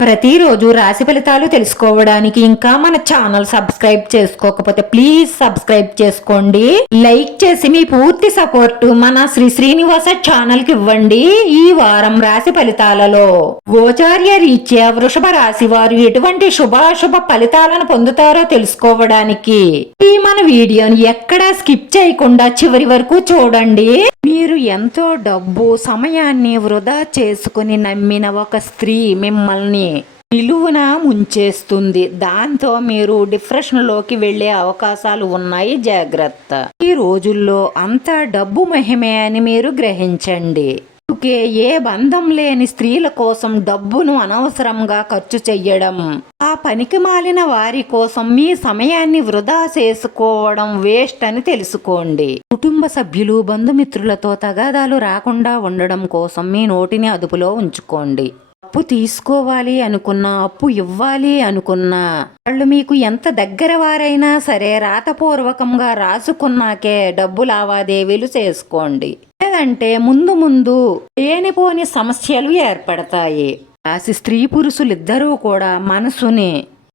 ప్రతిరోజు రాశి ఫలితాలు తెలుసుకోవడానికి ఇంకా మన ఛానల్ సబ్స్క్రైబ్ చేసుకోకపోతే ప్లీజ్ సబ్స్క్రైబ్ చేసుకోండి. లైక్ చేసి మీ పూర్తి సపోర్ట్ మన శ్రీ శ్రీనివాస ఛానల్కి ఇవ్వండి ఈ వారం రాశి ఫలితాలలో. గోచార్య రీత్యా వృషభ రాశి వారు ఎటువంటి శుభాశుభ ఫలితాలను పొందుతారో తెలుసుకోవడానికి ఈ మన వీడియోని ఎక్కడా స్కిప్ చేయకుండా చివరి వరకు చూడండి. మీరు ఎంతో డబ్బు సమయాన్ని వృధా చేసుకుని నమ్మిన ఒక స్త్రీ మిమ్మల్ని నిలువున ముంచేస్తుంది. దాంతో మీరు డిప్రెషన్లోకి వెళ్ళే అవకాశాలు ఉన్నాయి. జాగ్రత్త. ఈ రోజుల్లో అంతా డబ్బు మహిమే అని మీరు గ్రహించండి. అందుకే ఏ బంధం లేని స్త్రీల కోసం డబ్బును అనవసరంగా ఖర్చు చెయ్యడం ఆ పనికి మాలిన వారి కోసం మీ సమయాన్ని వృధా చేసుకోవడం వేస్ట్ అని తెలుసుకోండి. కుటుంబ సభ్యులు బంధుమిత్రులతో తగాదాలు రాకుండా ఉండడం కోసం మీ నోటిని అదుపులో ఉంచుకోండి. అప్పు తీసుకోవాలి అనుకున్నా అప్పు ఇవ్వాలి అనుకున్నా వాళ్ళు మీకు ఎంత దగ్గర వారైనా సరే రాతపూర్వకంగా రాసుకున్నాకే డబ్బు లావాదేవీలు చేసుకోండి. లేదంటే ముందు ముందు లేనిపోని సమస్యలు ఏర్పడతాయి. రాసి స్త్రీ పురుషులిద్దరూ కూడా మనసుని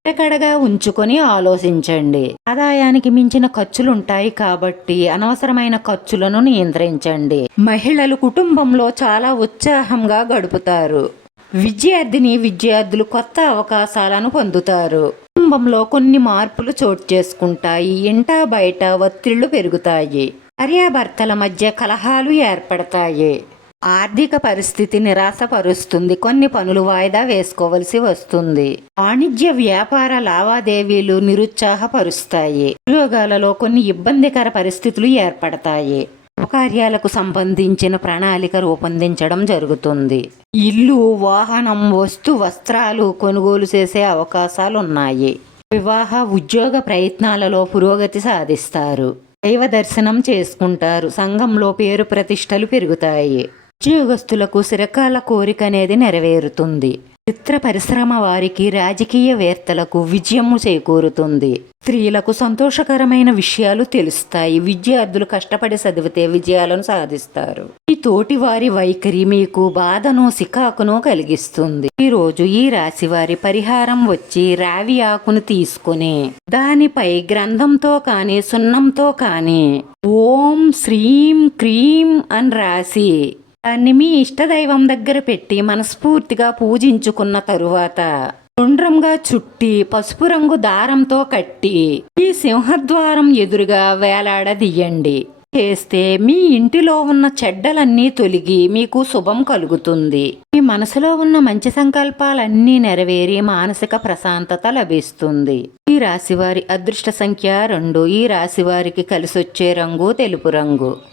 ఎక్కడగా ఉంచుకొని ఆలోచించండి. ఆదాయానికి మించిన ఖర్చులుంటాయి కాబట్టి అనవసరమైన ఖర్చులను నియంత్రించండి. మహిళలు కుటుంబంలో చాలా ఉత్సాహంగా గడుపుతారు. విద్యార్థిని విద్యార్థులు కొత్త అవకాశాలను పొందుతారు. కుటుంబంలో కొన్ని మార్పులు చోటు చేసుకుంటాయి. ఇంట బయట ఒత్తిళ్ళు పెరుగుతాయి. భార్యాభర్తల మధ్య కలహాలు ఏర్పడతాయి. ఆర్థిక పరిస్థితి నిరాశపరుస్తుంది. కొన్ని పనులు వాయిదా వేసుకోవలసి వస్తుంది. వాణిజ్య వ్యాపార లావాదేవీలు నిరుత్సాహపరుస్తాయి. ఉద్యోగాలలో కొన్ని ఇబ్బందికర పరిస్థితులు ఏర్పడతాయి. కార్యాలకు సంబంధించిన ప్రణాళిక రూపొందించడం జరుగుతుంది. ఇల్లు వాహనం వస్తు వస్త్రాలు కొనుగోలు చేసే అవకాశాలు ఉన్నాయి వివాహ ఉద్యోగ ప్రయత్నాలలో పురోగతి సాధిస్తారు. దైవ దర్శనం చేసుకుంటారు. సంఘంలో పేరు ప్రతిష్టలు పెరుగుతాయి. ఉద్యోగస్తులకు శిరకాల కోరిక అనేది నెరవేరుతుంది. చిత్ర పరిశ్రమ వారికి రాజకీయవేత్తలకు విజయము చేకూరుతుంది. స్త్రీలకు సంతోషకరమైన విషయాలు తెలుస్తాయి. విద్యార్థులు కష్టపడి చదివితే విజయాలను సాధిస్తారు. ఈ తోటి వారి వైఖరి మీకు బాధను సికాకును కలిగిస్తుంది. ఈ రోజు ఈ రాశి వారి పరిహారం వచ్చి రావి ఆకును తీసుకుని దానిపై గ్రంథంతో కానీ సున్నంతో కానీ ఓం శ్రీం క్రీం అని రాసి దాన్ని మీ ఇష్టదైవం దగ్గర పెట్టి మనస్ఫూర్తిగా పూజించుకున్న తరువాత గుండ్రంగా చుట్టి పసుపు రంగు దారంతో కట్టి ఈ సింహద్వారం ఎదురుగా వేలాడదీయండి. చేస్తే మీ ఇంటిలో ఉన్న చెడ్డలన్నీ తొలగి మీకు శుభం కలుగుతుంది. మీ మనసులో ఉన్న మంచి సంకల్పాలన్నీ నెరవేరి మానసిక ప్రశాంతత లభిస్తుంది. ఈ రాశివారి అదృష్ట సంఖ్య రెండు. ఈ రాశి వారికి కలిసొచ్చే రంగు తెలుపు రంగు.